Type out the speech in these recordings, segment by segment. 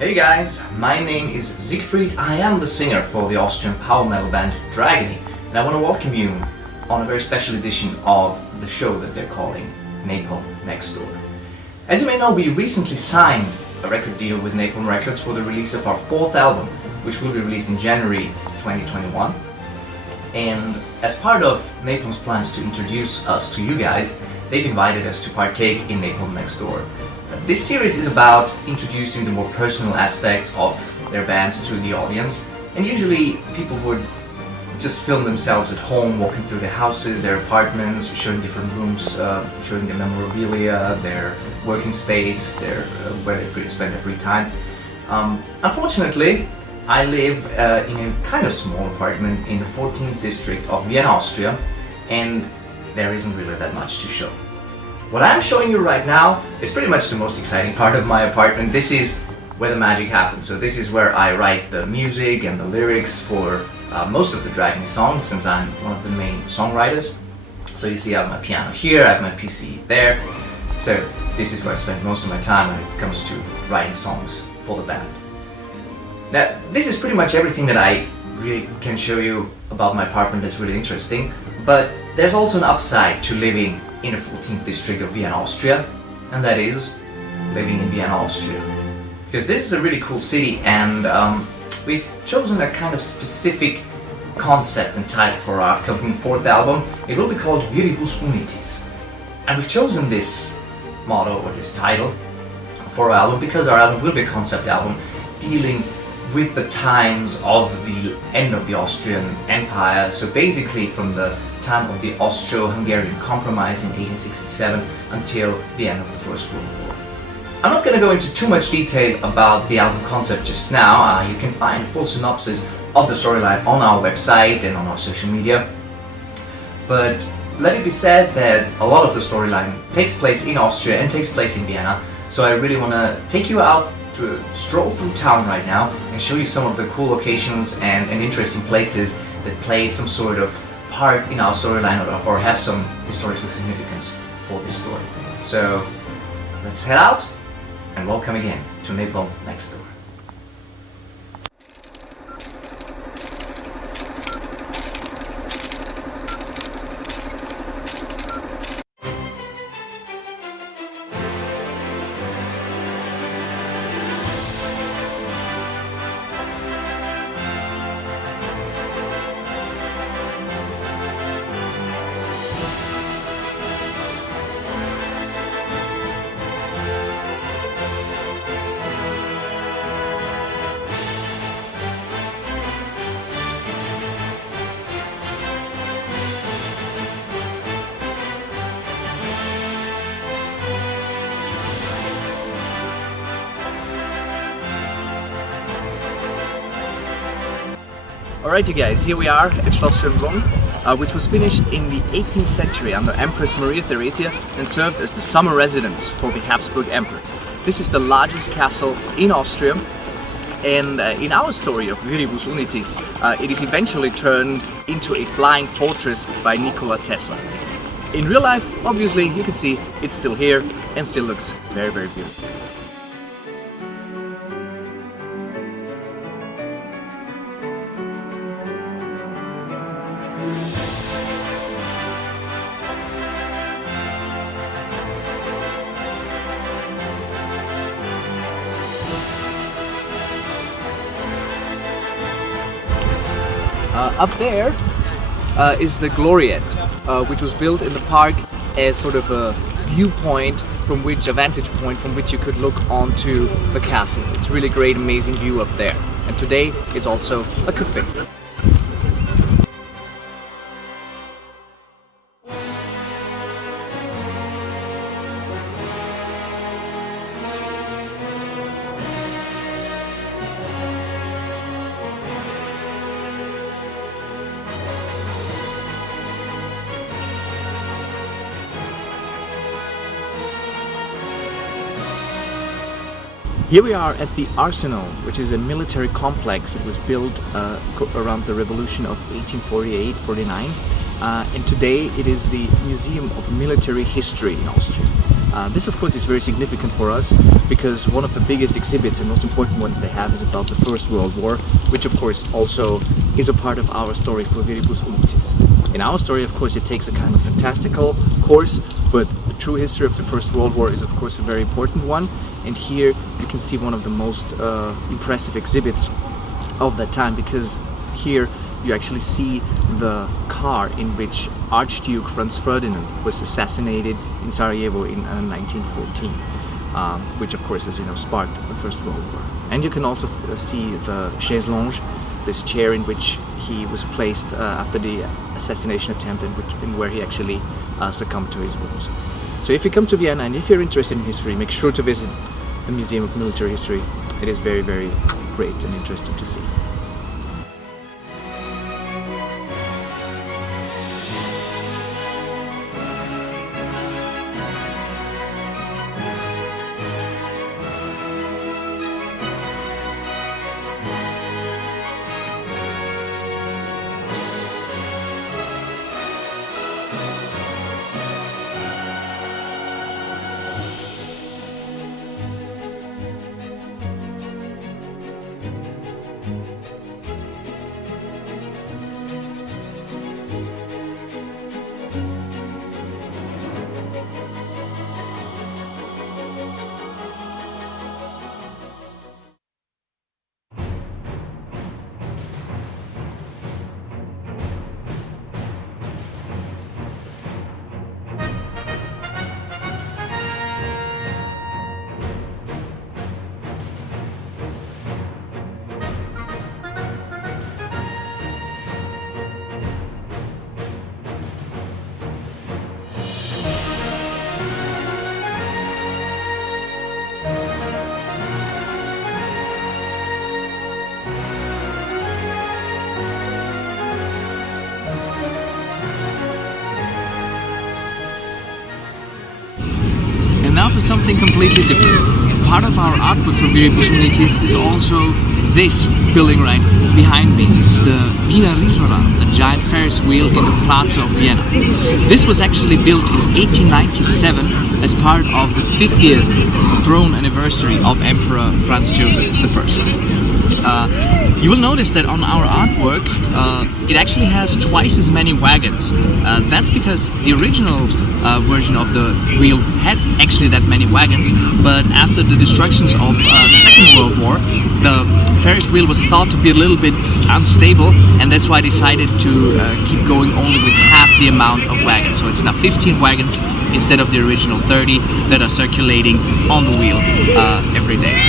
Hey guys, my name is Siegfried. I am the singer for the Austrian power metal band Dragony, and I want to welcome you on a very special edition of the show that they're calling Napalm Next Door. As you may know, we recently signed a record deal with Napalm Records for the release of our fourth album, which will be released in January 2021. And as part of Napalm's plans to introduce us to you guys, they've invited us to partake in Napalm Next Door. This series is about introducing the more personal aspects of their bands to the audience, and usually people would just film themselves at home, walking through their houses, their apartments, showing different rooms, showing their memorabilia, their working space, where they spend their free time. Unfortunately, I live in a kind of small apartment in the 14th district of Vienna, Austria, and there isn't really that much to show. What I'm showing you right now is pretty much the most exciting part of my apartment. This is where the magic happens. So this is where I write the music and the lyrics for most of the Dragony songs, since I'm one of the main songwriters. So you see I have my piano here, I have my PC there. So this is where I spend most of my time when it comes to writing songs for the band. Now, this is pretty much everything that I really can show you about my apartment that's really interesting, but there's also an upside to living in the 14th district of Vienna, Austria, and that is living in Vienna, Austria. Because this is a really cool city, and we've chosen a kind of specific concept and title for our upcoming fourth album. It will be called Viribus Unitis. And we've chosen this motto or this title for our album because our album will be a concept album dealing with the times of the end of the Austrian Empire, so basically from the time of the Austro-Hungarian Compromise in 1867 until the end of the First World War. I'm not going to go into too much detail about the album concept just now. You can find a full synopsis of the storyline on our website and on our social media. But let it be said that a lot of the storyline takes place in Austria and takes place in Vienna, so I really want to take you out to stroll through town right now and show you some of the cool locations and interesting places that play some sort of part in our storyline or have some historical significance for this story. So let's head out and welcome again to Napalm Next Door. Alrighty guys, here we are at Schloss Dragony, which was finished in the 18th century under Empress Maria Theresia and served as the summer residence for the Habsburg emperors. This is the largest castle in Austria, and in our story of Viribus Unitis, it is eventually turned into a flying fortress by Nikola Tesla. In real life, obviously, you can see it's still here and still looks very, very beautiful. Up there is the Gloriette, which was built in the park as sort of a viewpoint a vantage point from which you could look onto the castle. It's really great, amazing view up there. And today it's also a cafe. Here we are at the Arsenal, which is a military complex that was built around the revolution of 1848-49, and today it is the Museum of Military History in Austria. This of course is very significant for us because one of the biggest exhibits and most important ones they have is about the First World War, which of course also is a part of our story for Viribus Unitis. In our story, of course, it takes a kind of fantastical course, but the true history of the First World War is of course a very important one, and here you can see one of the most impressive exhibits of that time, because here you actually see the car in which Archduke Franz Ferdinand was assassinated in Sarajevo in 1914, which of course, as you know, sparked the First World War. And you can also see the chaise longue, this chair in which he was placed after the assassination attempt, and where he actually succumbed to his wounds. So if you come to Vienna and if you're interested in history, make sure to visit the Museum of Military History. It is very, very great and interesting to see. And now for something completely different. Part of our artwork from Viribus Unitis is also this building right behind me. It's the Vienna, the giant Ferris wheel in the Plaza of Vienna. This was actually built in 1897 as part of the 50th throne anniversary of Emperor Franz Joseph I. You will notice that on our artwork it actually has twice as many wagons. That's because the original version of the wheel had actually that many wagons, but after the destructions of the Second World War, the Ferris wheel was thought to be a little bit unstable, and that's why I decided to keep going only with half the amount of wagons. So it's now 15 wagons instead of the original 30 that are circulating on the wheel every day.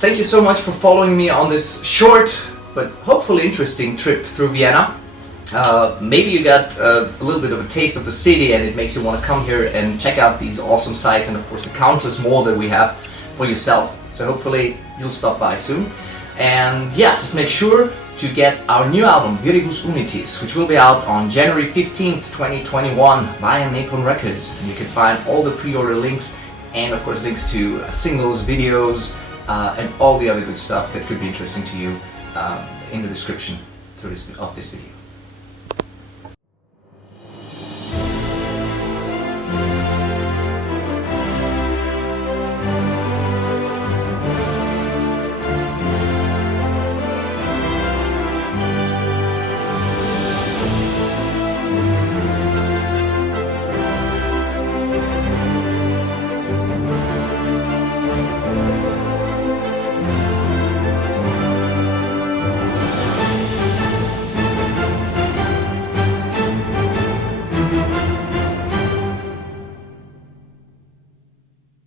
Thank you so much for following me on this short but hopefully interesting trip through Vienna. Maybe you got a little bit of a taste of the city and it makes you want to come here and check out these awesome sites and of course the countless more that we have for yourself. So hopefully you'll stop by soon. And yeah, just make sure to get our new album Viribus Unitis, which will be out on January 15th, 2021 via Napalm Records. And you can find all the pre-order links and of course links to singles, videos, and all the other good stuff that could be interesting to you in the description of this video.